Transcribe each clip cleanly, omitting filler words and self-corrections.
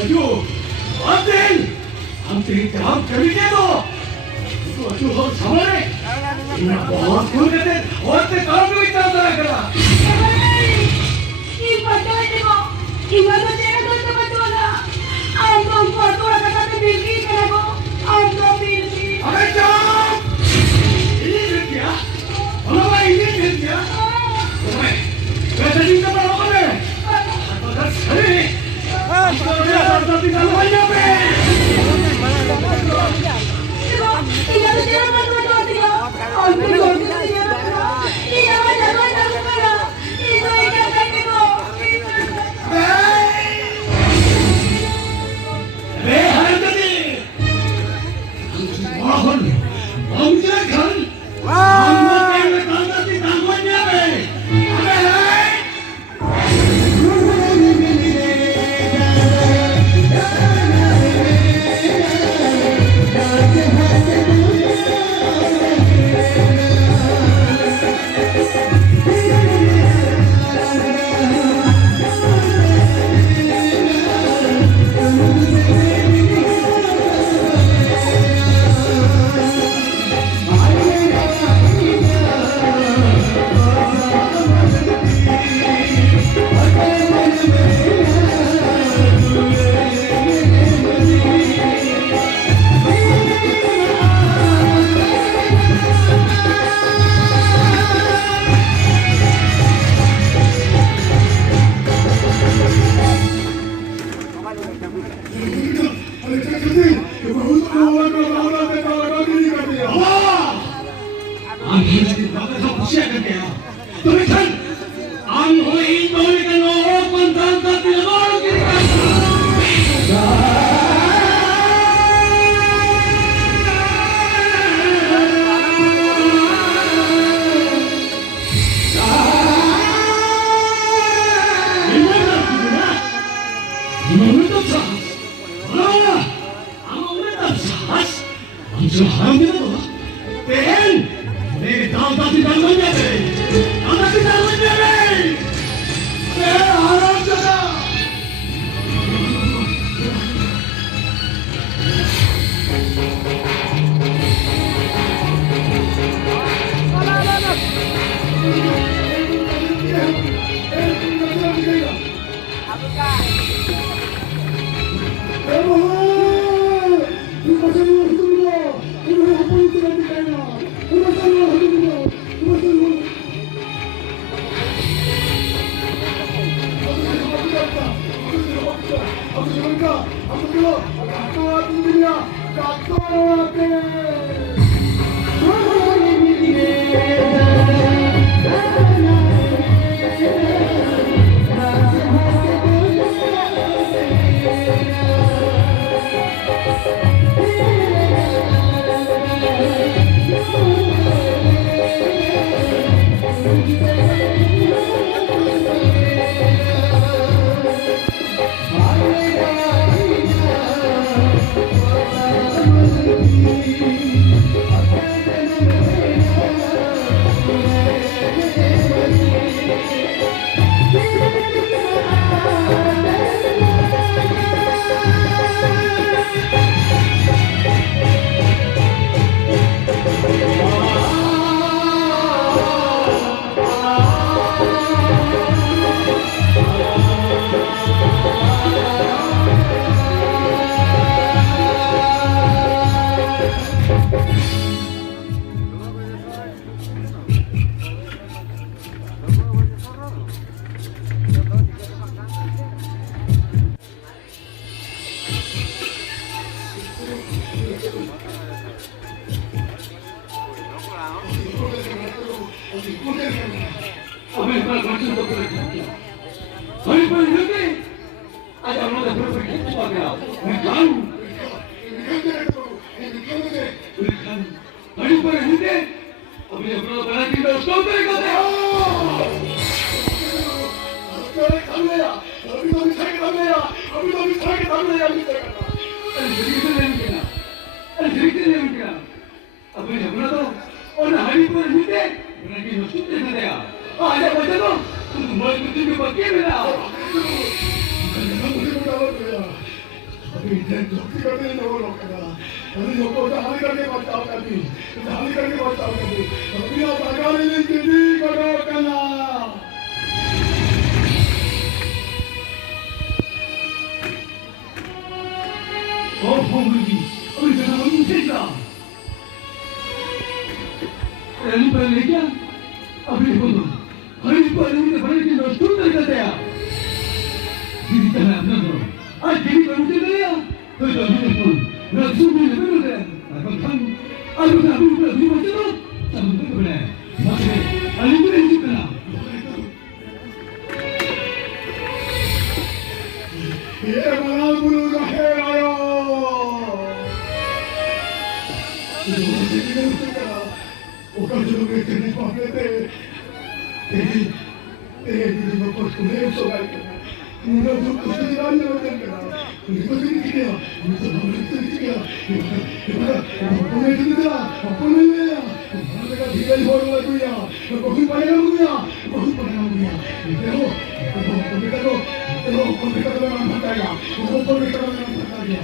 maju. Anting, anting jam kerja itu harus sama deh. Ini बहुत कुल करते, और ते काम भी इतना तरह करा. Ibadah itu, ibadah jangan tuh betul lah. Aku foto kata bilki kena aku bilki. अरे जाओ. ini kerja, kalau ini kerja, तुम्हें वैसे दिन का बड़ा होगा ना. तो दस सही. तो dia harus tinggal banyak be. Iya jangan betul dia. Aku betul dia. Iya jangan betul. Itu ikan kau. 왜 하는데? 당신 뭐하건 엄지라간 엄마 때문에 당신이 당근냐며 अभी इतने दोस्ती करते हैं लोग का अभी लोगों को हाल करके बचाओ करती हाल करके बचाओ करती अभी आप आगे ले दीदी करो करना ओ भगवान अभी जना मन उठेगा एली पर ले क्या अभी बोलो हरी पर मुझे बड़े की दोस्त तुम करते हैं दीदी का नाम ना आज दीदी पर उठे गया तो अभी बोल रसूल ने बोल रहे हैं kan alu nabi pula di macam tu sama tu boleh macam alu tu ni kena ye malam bulu lahir ayo okan tu ke ni pakai te ni ni ko ko ne so gai मुझे तो कुछ नहीं जानने वाले क्या मुझे कुछ नहीं किया मुझे तो कुछ नहीं किया अपने तो दिया अपने ले या मुझे का भीगा ही बोल रहा तू या कोई पढ़ेगा मुझे कोई पढ़ेगा मुझे देखो देखो नाम बताया वो नाम बता दिया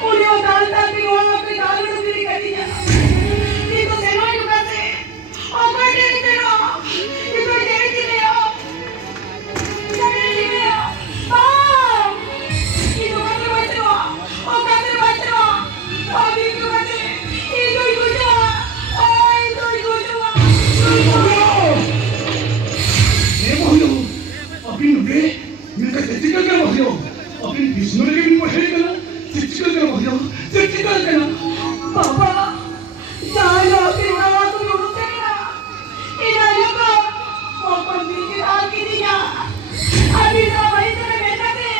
Udah नोरे के पढ़े कना चिचिकल कना हो चिचिकल कना बाबा जानो के हवा तो लुट सकना इधर को ओपन दी की आग की दिया अभी तो वही तो बेटा के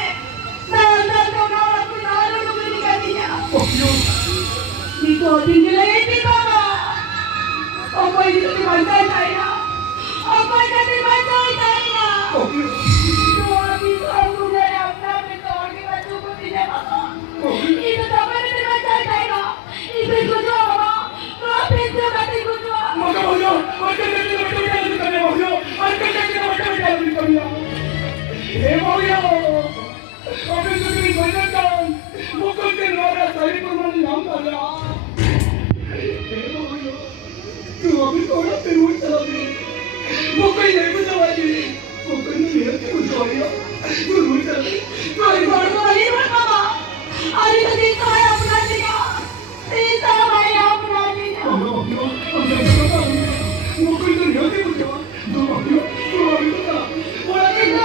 नाल तो नाल को नाल लुट कर दिया ओयो ये तो दिन लगे थी बाबा ओ कोई भी तो बनता है ना ओ कोई तो बनता है ना ओयो तो अभी तो मुझे अपना पे तोड़ के बच्चों को दिया बाबा ये तो तबे नहीं बनता है ना इसे कुछ बाबा तो फिर से बातें कुछ मका बोलो मका करने करने बोलो मका करने करने ए बोलो अबे तो तेरी बहन का मुकुल के नारा सारी प्रमाण नाम डाला ए बोलो तू अभी थोड़ा तेरू चला दे मुकुल नहीं बुझावागी मुकुल ने मेरे को बुझाया तू रूठ चला दे अरे बाबा अरे बाबा अरे तो दिन तो है अपना दिया दिन तो है अपना दिया मुकुल ने मेरे को बुझाया तू अभी तो बोला के